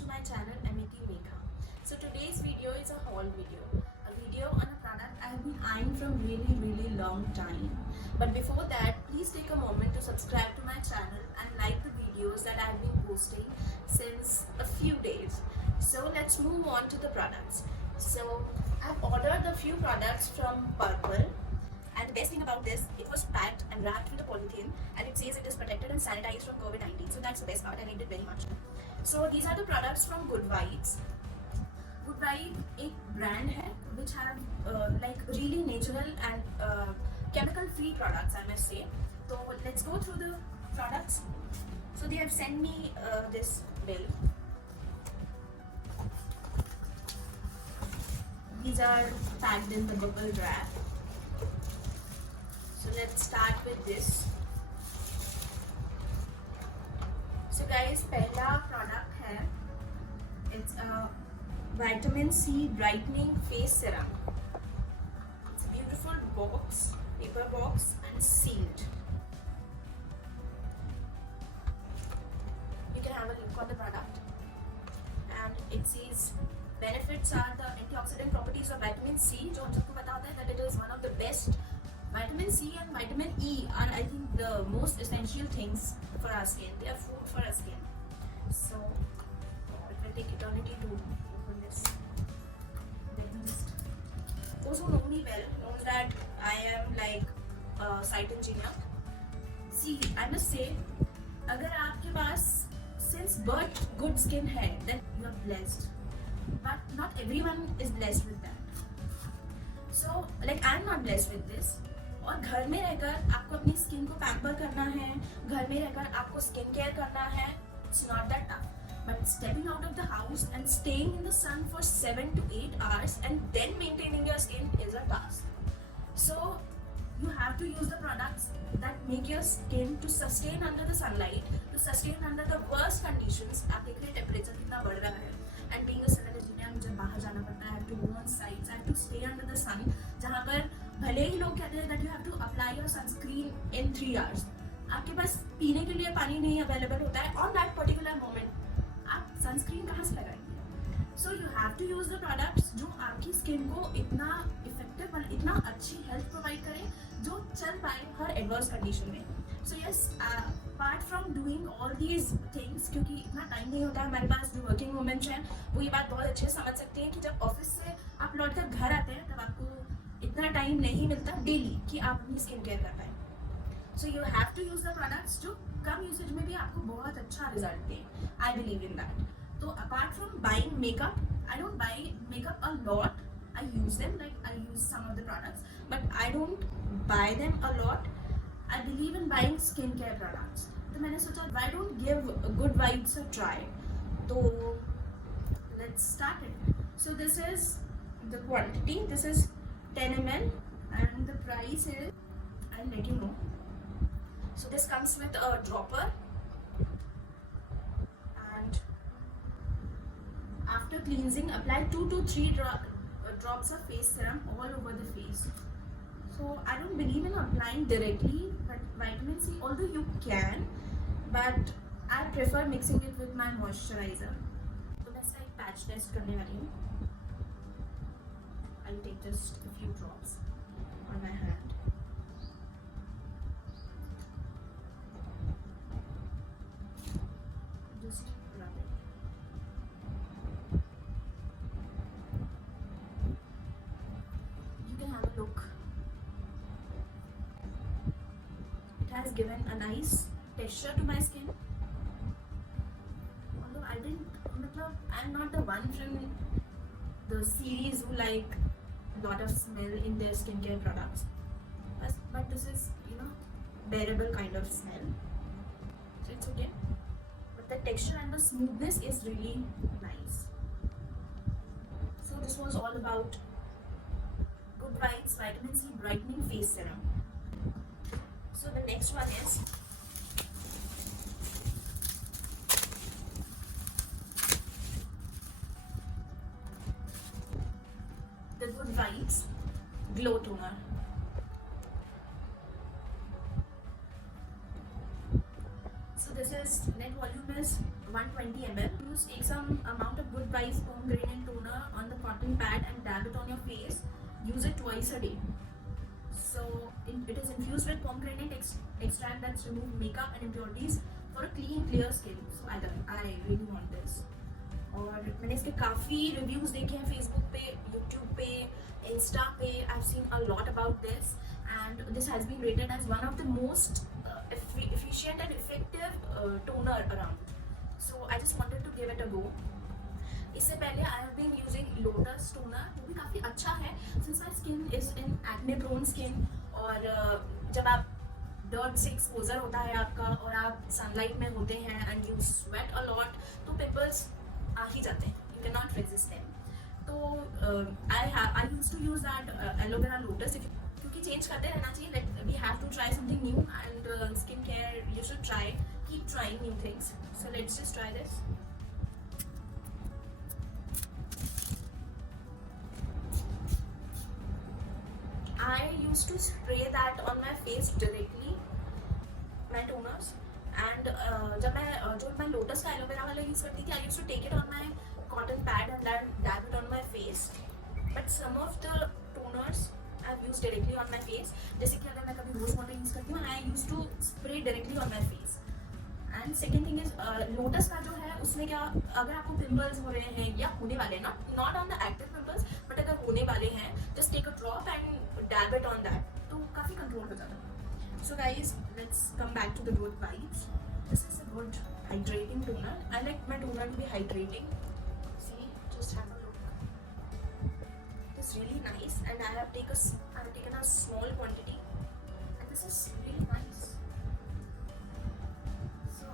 to my channel MET Megha. So today's video is a haul video. A video on a product I have been eyeing from really long time. But before that, please take a moment to subscribe to my channel and like the videos that I have been posting since a few days. So let's move on to the products. So I've ordered a few products from Purple. And the best thing about this, it was packed and wrapped with a polythene, and it says it is protected and sanitized from COVID-19. So that's the best part. I liked it very much. So these are the products from Good Vibes. Good Vibe एक brand है which have like really natural and chemical-free products, I must say. So let's go through the products. So they have sent me this bill. These are packed in the bubble wrap. So let's start with this. So guys, पहला product है, it's a vitamin C brightening face serum. It's a beautiful box, paper box, and sealed. You can have a look on the product, and it says benefits are the antioxidant properties of vitamin C. जो हम सबको पता होता है that it is one of the best. Vitamin C and vitamin E are, I think, the most essential things for our skin. They are food for our skin. So it will take eternity to open this. Let me just. Those who know me well knows that I am like a site engineer. See, I must say, अगर आपके पास since birth good skin है, then you are blessed. But not everyone is blessed with that. So, like I am not blessed with this. और घर में रहकर आपको अपनी skin को पैम्पर करना है, घर में रहकर आपको स्किन केयर करना है. It's not that tough. But stepping out of the house and staying in the sun for 7 to 8 hours and then maintaining your skin is a task. So you have to use the products that make your skin to sustain under the sunlight, to sustain under the worst conditions. आप देख रहे हैं temperature कितना बढ़ रहा है. And being a civil engineer, मुझे बाहर जाना पड़ता है. I have to go on sites. I have to stay under the sun. जहाँ पर भले ही लोग कहते हैं that you have to apply your sunscreen in 3 hours. आपके पास पीने के लिए पानी नहीं अवेलेबल होता है on that particular moment. आप सनस्क्रीन कहाँ से लगाएंगे? So you have to use the products जो आपकी स्किन को इतना इफेक्टिव, इतना अच्छी हेल्थ प्रोवाइड करें जो चल पाए हर एडवर्स कंडीशन में. So yes, apart from doing all these things, क्योंकि इतना टाइम नहीं होता हमारे पास, जो वर्किंग वुमेन हैं वो ये बात बहुत अच्छे से समझ सकते हैं कि जब ऑफिस से आप लौट कर घर आते हैं तब आपको इतना टाइम नहीं मिलता डेली कि आप अपनी स्किन केयर कर पाए. So you have to use the products जो कम यूसेज में भी आपको बहुत अच्छा रिजल्ट दें. I believe in that. तो apart from buying makeup, I don't buy makeup a lot. I use them, like I use some of the products, but I don't buy them a lot. I believe in buying skincare products. तो मैंने सोचा why don't give Good Vibes a try. तो let's start it. So this is the quantity. This is 10 ml and the price is, I'll let you know. So this comes with a dropper, and after cleansing apply 2 to 3 drops of face serum all over the face. So I don't believe in applying directly but vitamin C, although you can, but I prefer mixing it with my moisturizer. So let's like patch test करने वाली हूँ. I'll take just a few drops on my hand. Just rub it. Look, it has given a nice texture to my skin. Although I'm not the one from the series who like a lot of smell in their skincare products, but this is, bearable kind of smell, so it's okay. But the texture and the smoothness is really nice. So this was all about Good Vibes Vitamin C Brightening Face Serum. So the next one is the Good Vibes Glow Toner. So this is net volume is 120 ml. Use take some amount of Good Vibes pomegranate toner on the cotton pad and dab it on your face. Use it twice a day. So it is infused with pomegranate extract that's remove makeup and impurities for a clean clear skin. So I really want this. और मैंने इसके काफ़ी reviews देखे हैं Facebook पे, YouTube पे, Insta पे. I've seen a lot about this and this has been rated as one of the most efficient and effective toner around. So I just wanted to give it a go. इससे पहले I have been using Lotus toner, वो भी काफ़ी अच्छा है since my skin is in acne prone skin. और जब आप डर्ट से एक्सपोजर होता है आपका और आप सनलाइट में होते हैं and you sweat a lot, तो पिंपल्स आ ही जाते हैं, you can not resist them. तो I used to use that aloe vera लोटस, क्योंकि चेंज करते रहना चाहिए. Like we have to try something new and skin care you should try, keep trying new things. So let's just try this. I used to spray that on my face directly, my toners, and जब मैं lotus का aloe vera वाला use करती थी, I used to take it on my cotton pad and then dab it on my face. But some of the toners I've used directly on my face. जैसे कि अगर मैं कभी रोज वाटर यूज़ करती हूँ, I used to spray directly on my face. And second thing is lotus का जो है उसमें क्या, अगर आपको पिंपल्स हो रहे हैं या होने वाले हैं, not on the active pimples but अगर होने वाले हैं, just take a drop and dab it on that, तो काफ़ी कंट्रोल हो जाता है. So guys let's come back to the Good Vibes. This is a good hydrating toner. I like my toner to be hydrating. See, just have a look. It is really nice and I have taken a small quantity and this is really nice.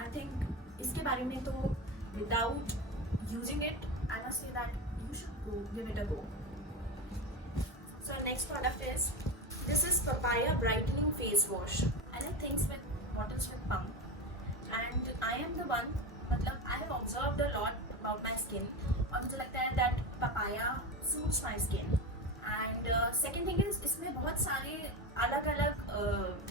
I think इसके बारे में तो without using it, I must say that you should go give it a go. So our next product is, this is papaya brightening face wash. I like things with bottles with pump, and I am the one, मतलब I have observed a lot about my skin और मुझे लगता है that papaya suits my skin. And second thing is, इसमें बहुत सारे अलग अलग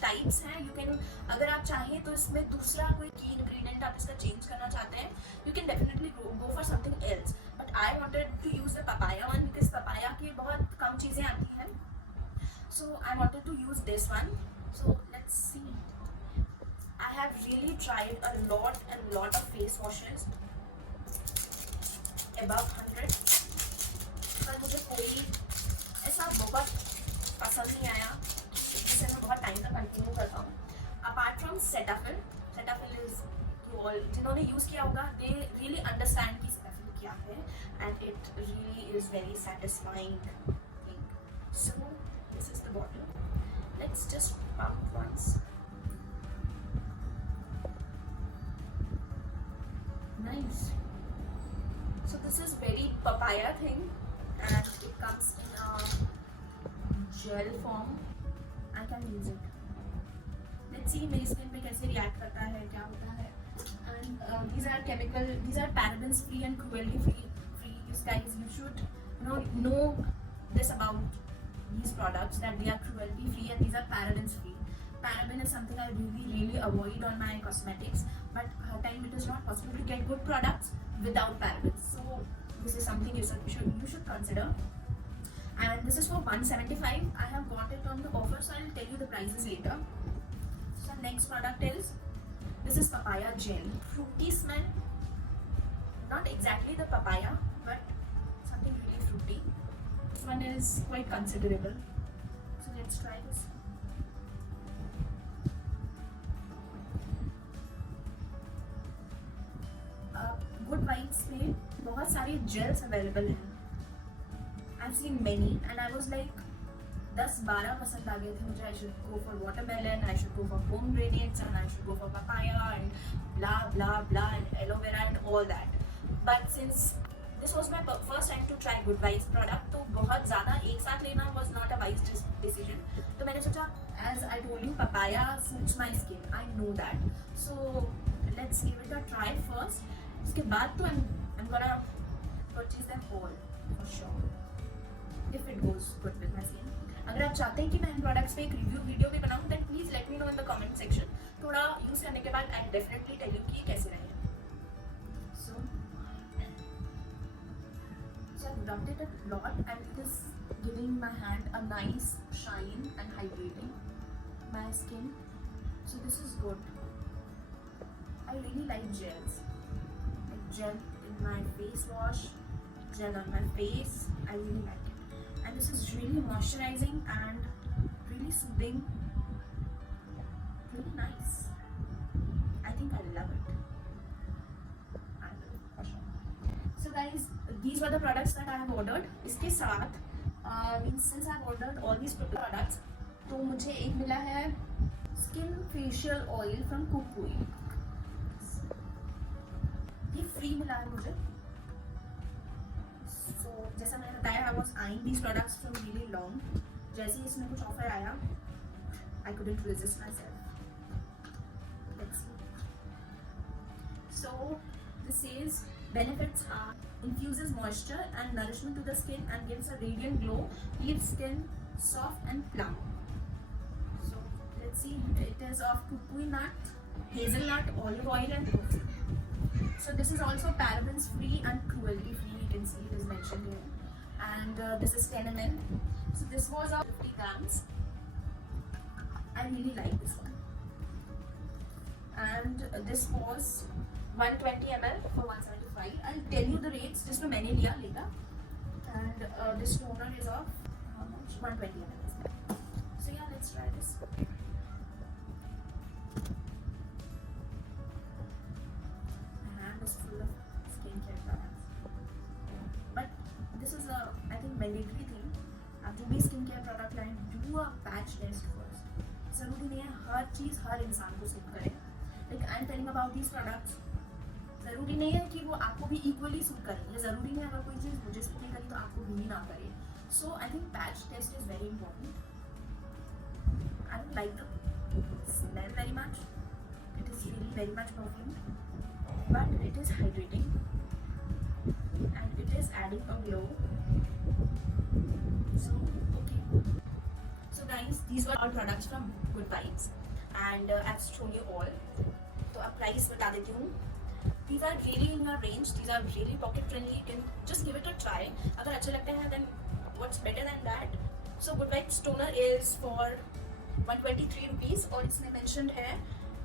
टाइप्स हैं. यू कैन, अगर आप चाहें तो इसमें दूसरा कोई की इंग्रेडिएंट आप इसका चेंज करना चाहते हैं, you can definitely go for something else. But I wanted to use the papaya one because papaya की बहुत कम चीज़ें आती हैं. So I wanted to use this one. So let's see. I have really tried a lot of face washes above 100, पर मुझे कोई ऐसा बहुत पसंद नहीं आया जिसे मैं बहुत टाइम तक कंटिन्यू करता हूँ. Apart from Cetaphil. Cetaphil is, जिन्होंने यूज़ किया होगा दे रियली अंडरस्टैंड कि सेटाफिल क्या है and it really is very satisfying thing. So this is the bottle. Let's just pump once. Nice. So this is very papaya thing and it comes in a gel form. I can use it. Let's see मेरी skin पे कैसे react करता है, क्या होता है. And these are parabens free and cruelty free. Guys, you should know this about these products, that they are cruelty free and these are parabens free. Paraben is something I really avoid on my cosmetics, but at time it is not possible to get good products without parabens. So this is something you should consider. And this is for 175. I have got it on the offer, so I'll tell you the prices later. So next product is, this is papaya gel. Fruity smell. Not exactly the papaya, but something really fruity. This one is quite considerable. So let's try this. Good Vibes में बहुत सारे gels available हैं. I have seen many and I was like 10-12 पसंद आ गए थे मुझे. I should go for watermelon, I should go for pomegranates and I should go for papaya and blah blah blah and aloe vera and all that. But since this was my first time to try Good Vibes product, तो बहुत ज़्यादा एक साथ लेना was not a wise decision. तो मैंने सोचा, as I told you, papaya suits my skin, I know that. So let's give it a try first. उसके बाद तो I'm gonna purchase them all for sure if it goes good with my skin. अगर आप चाहते हैं कि मैं इन products पे एक रिव्यू वीडियो भी बनाऊँ, then please let me know in the comment section थोड़ा यूज करने के बाद आई डेफिनेटली टेल यू कि कैसे रहे. So I've rubbed it a lot and it is giving my hand a nice shine and hydrating my skin. So this is good. I really like gels. Like gel in my face wash, gel on my face. I really like it. And this is really moisturizing and really soothing. Really nice. I think I love it. I love it for sure. So guys, these were the products that I have ordered. इसके साथ since I have ordered all these products, तो मुझे एक मिला है skin facial oil from कुकुई. ये free मिला है मुझे. So जैसा मैंने बताया, I was eyeing these products from really long. जैसे ही इसमें कुछ ऑफर आया, I couldn't resist myself. Let's see. So this says benefits are infuses moisture and nourishment to the skin and gives a radiant glow, leaves skin soft and plump. So let's see, it is of kukui nut, hazelnut, olive oil and rose. So this is also parabens free and cruelty free, you can see it is mentioned here. And this is 10 ml. So this was of 50 grams. I really like this one. And this was 120 ml for 175. I'll tell you the rates जिसमें मैंने लिया लेगा. And this toner is of how much? 120 ml. So yeah, let's try this. My hand is full of skincare products. But this is a, I think, mandatory thing. आप जो भी skincare product लाएं, do a patch test first. ज़रूरी नहीं है हर चीज़ हर इंसान को suit करे. Like I'm telling about these products. ज़रूरी नहीं है कि वो आपको भी इक्वली सूट करे, या ज़रूरी नहीं है अगर कोई चीज़ मुझे सूट नहीं करी तो आपको भी ना करे. So I think patch test is very important. I don't like the smell very much. It is really very much perfumed, but it is hydrating and it is adding a glow. So okay. So guys, these were all products from Good Vibes and I've shown you all. तो अब price बता देती हूँ. These are really in your range. These are really pocket friendly. You can just give it a try. अगर अच्छे लगते हैं then what's better than that? So Good Vibes toner is for 123 rupees और इसमें mentioned है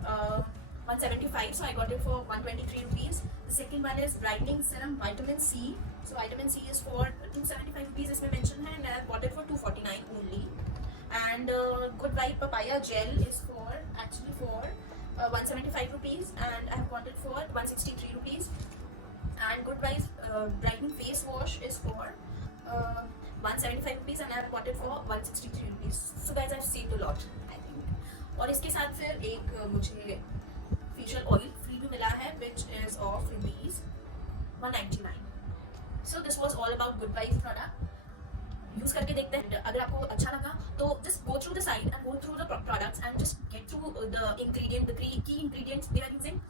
175. So I got it for 123 rupees. The second one is brightening serum vitamin C. So vitamin C is for 275 rupees. इसमें mentioned है and I bought it for 249 only. And Good Vibe papaya gel is for 175 rupees and I have bought it for 163 rupees. And Good Vibes brightening face wash is for 175 rupees and I have bought it for 163 rupees. So guys, I've saved a lot, I think. और इसके साथ फिर एक मुझे facial oil free भी मिला है which is of rupees 199. So this was all about Good Vibes product. Use करके देखते हैं. अगर आपको अच्छा लगा तो just go through the site and go through the products and just get through the ingredient, the key ingredients they are using.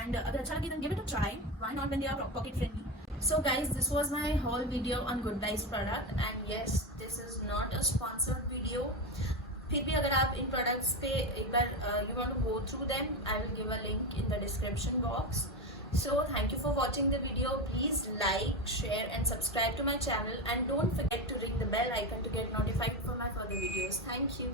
And अगर अच्छा लगे then give it a try. Why not when they are pocket friendly? So guys, this was my whole video on Good Vibes product and yes, this is not a sponsored video. फिर भी अगर आप इन products पे एक बार you want to go through them, I will give a link in the description box. So thank you for watching the video. Please like, share and subscribe to my channel and don't forget to ring the bell icon to get notified for my further videos. Thank you.